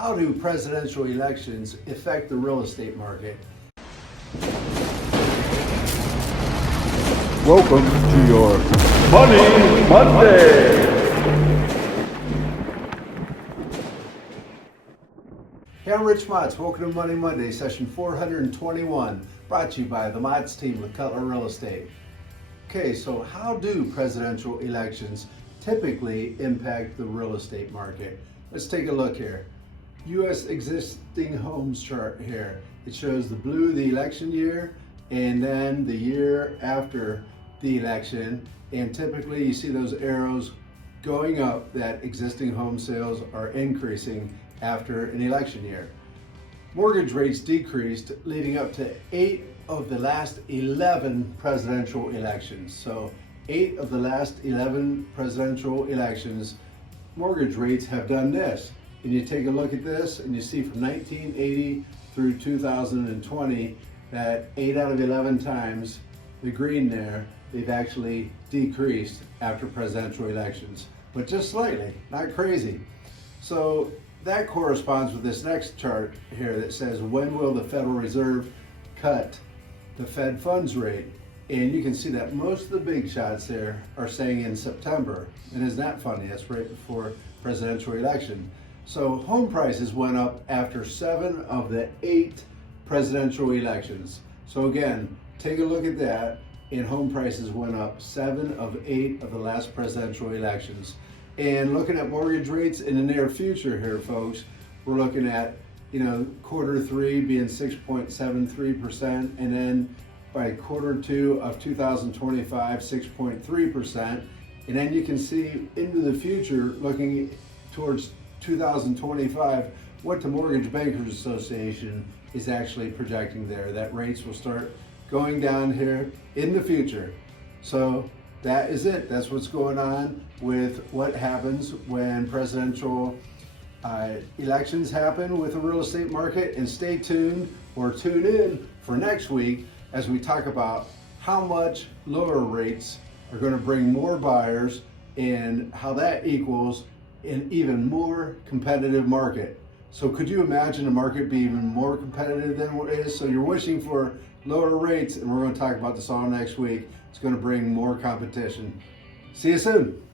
How do presidential elections affect the real estate market? Welcome to your Money Monday. Hey, I'm Rich Motz. Welcome to Money Monday, session 421, brought to you by the Motz team with Cutler Real Estate. Okay, so how do presidential elections typically impact the real estate market? Let's take a look here. U.S. existing homes chart here. It shows the blue, the election year, and then the year after the election. And typically you see those arrows going up, that existing home sales are increasing after an election year. Mortgage rates decreased leading up to 8 of the last 11 presidential elections. So 8 of the last 11 presidential elections, mortgage rates have done this. And you take a look at this and you see from 1980 through 2020 that 8 out of 11 times, the green there, they've actually decreased after presidential elections, but just slightly, not crazy. So that corresponds with this next chart here that says, when will the Federal Reserve cut the Fed funds rate? And you can see that most of the big shots there are saying in September. And isn't that funny? That's right before presidential election. So home prices went up after 7 of the 8 presidential elections. So again, take a look at that, and home prices went up 7 of 8 of the last presidential elections. And looking at mortgage rates in the near future here, folks, we're looking at, Q3 being 6.73%, and then by Q2 of 2025, 6.3%. And then you can see into the future, looking towards 2025, what the Mortgage Bankers Association is actually projecting there, that rates will start going down here in the future. So that is it. That's what's going on with what happens when presidential elections happen with the real estate market. And stay tuned or tune in for next week as we talk about how much lower rates are going to bring more buyers and how that equals an even more competitive market. So could you imagine a market be even more competitive than what it is? So you're wishing for lower rates, and we're going to talk about this all next week. It's going to bring more competition. See you soon.